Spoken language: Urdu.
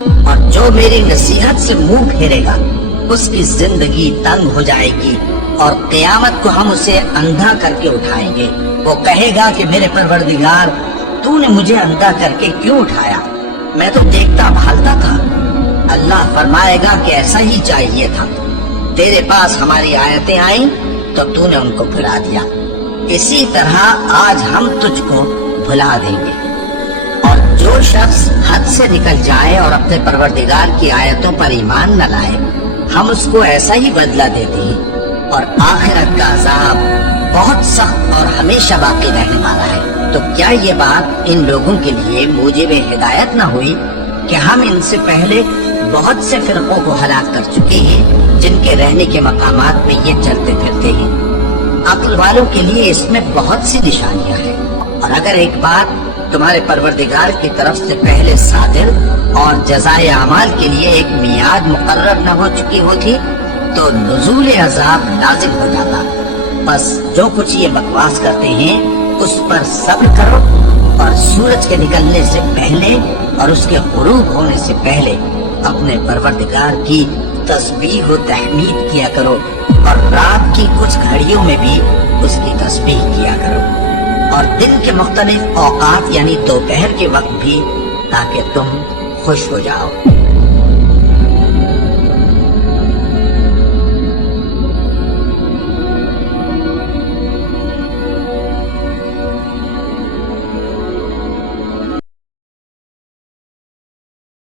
اور جو میری نصیحت سے منہ پھیرے گا اس کی زندگی تنگ ہو جائے گی، اور قیامت کو ہم اسے اندھا کر کے اٹھائیں گے۔ وہ کہے گا کہ میرے پروردگار، تو نے مجھے اندھا کر کے کیوں اٹھایا؟ میں تو دیکھتا بھالتا تھا۔ اللہ فرمائے گا کہ ایسا ہی چاہیے تھا، تیرے پاس ہماری آیتیں آئیں تو نے ان کو بھلا دیا، اسی طرح آج ہم تجھ کو بھلا دیں گے۔ اور جو شخص حد سے نکل جائے اور اپنے پروردگار کی آیتوں پر ایمان نہ لائے، ہم اس کو ایسا ہی بدلہ دیتے ہیں، اور آخرت کا عذاب بہت سخت اور ہمیشہ باقی رہنے والا ہے۔ تو کیا یہ بات ان لوگوں کے لیے موجب ہدایت نہ ہوئی کہ ہم ان سے پہلے بہت سے فرقوں کو ہلاک کر چکے ہیں جن کے رہنے کے مقامات میں یہ چلتے پھرتے ہیں؟ عقل والوں کے لیے اس میں بہت سی نشانیاں ہیں، اور اگر ایک بات تمہارے پروردگار کی طرف سے پہلے صادر اور جزائے اعمال کے لیے ایک میعاد مقرر نہ ہو چکی ہوتی تو نزول عذاب لازم ہو جاتا۔ بس جو کچھ یہ بکواس کرتے ہیں اس پر صبر کرو، اور سورج کے نکلنے سے پہلے اور اس کے غروب ہونے سے پہلے اپنے پروردگار کی تسبیح و تحمید کیا کرو، اور رات کی کچھ گھڑیوں میں بھی اس کی تسبیح کیا کرو، اور دن کے مختلف اوقات یعنی دوپہر کے وقت بھی، تاکہ تم خوش ہو جاؤ۔